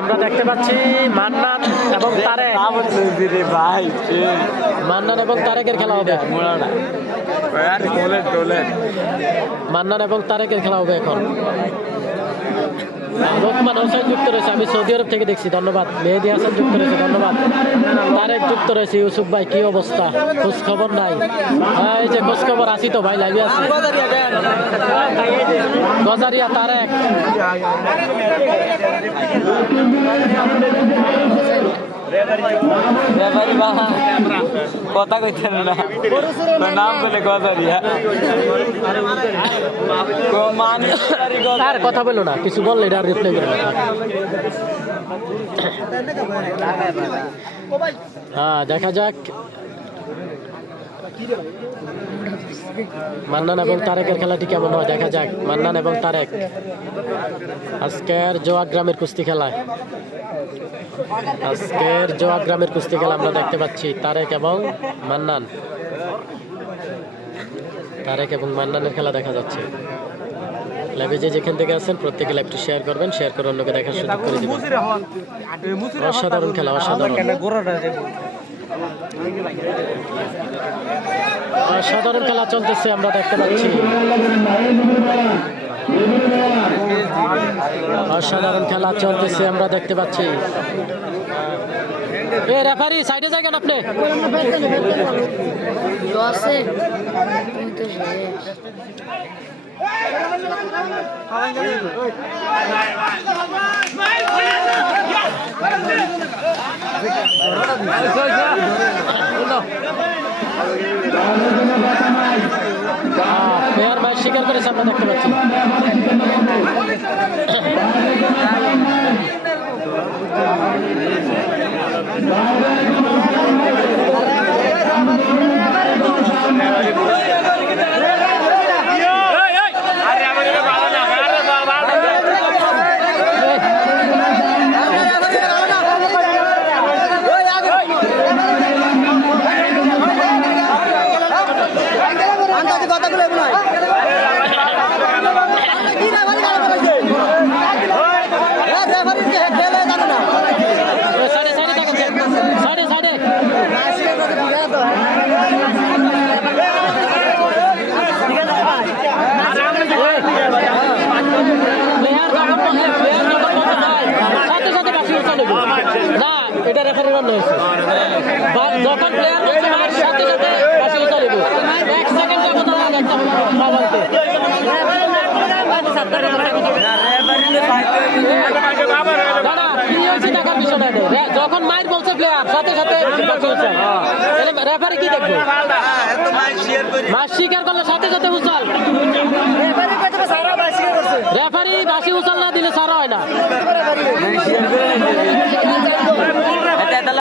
আমরা দেখতে পাচ্ছি মান্নান এবং তারেক। মান্নান এবং তারেকের খেলা হবে। মান্নান এবং তারেকের খেলা হবে এখন। লোকমান হোসেন যুক্ত রয়েছে, আমি সৌদি আরব থেকে দেখছি, ধন্যবাদ। মেহেদি হাসান যুক্ত রয়েছে, ধন্যবাদ। তারেক যুক্ত রয়েছে। ইউসুফ ভাই কি অবস্থা, খোঁজ খবর নাই? এই যে খোঁজ খবর আসি তো ভাই, লাইভে আছি। গজারিয়া তারেক, কথা কইতেন না, নাম বলে গজারিয়া। আর কথা বললো না, কিছু বললে এটা রিপ্লাই করবে। হ্যাঁ, দেখা যাক মান্নান এবং তারেকের খেলাটি কেমন হয়, দেখা যাক। মান্নান এবং তারেক আজকের জোয়াগ্রামের কুস্তি খেলায়, আজকের জোয়াগ্রামের কুস্তি খেলা আমরা দেখতে পাচ্ছি। তারেক এবং মান্নান, তারেক এবং মান্নানের খেলা দেখা যাচ্ছে। লাইভে যে যেখান থেকে আছেন প্রত্যেকে লাইভটি শেয়ার করবেন, শেয়ার করে অন্যকে দেখার সুযোগ করে দিবেন। অসাধারণ খেলা, অসাধারণ অসাধারণ খেলা চলতেছে, আমরা দেখতে পাচ্ছি। অসাধারণ খেলা চলতেছে, আমরা দেখতে পাচ্ছি। এ রেফারি সাইডে যাবেন আপনি। প্লেয়ার ম্যাচ স্বীকার করেছে, আমরা দেখতে পাচ্ছি। না, এটা রেফারি রান হয়েছে। যখন প্লেয়ার বলছে মার, সাথে সাথে বাসি উঠালে 1 সেকেন্ড যাবো না একটা বলতে। যখন মাইর বলছে প্লেয়ার, সাথে সাথে রেফারি কি দেখবো? মার স্বীকার করলে সাথে সাথে উচাল। রেফারি বাসি উচাল না দিলে সারা হয় না।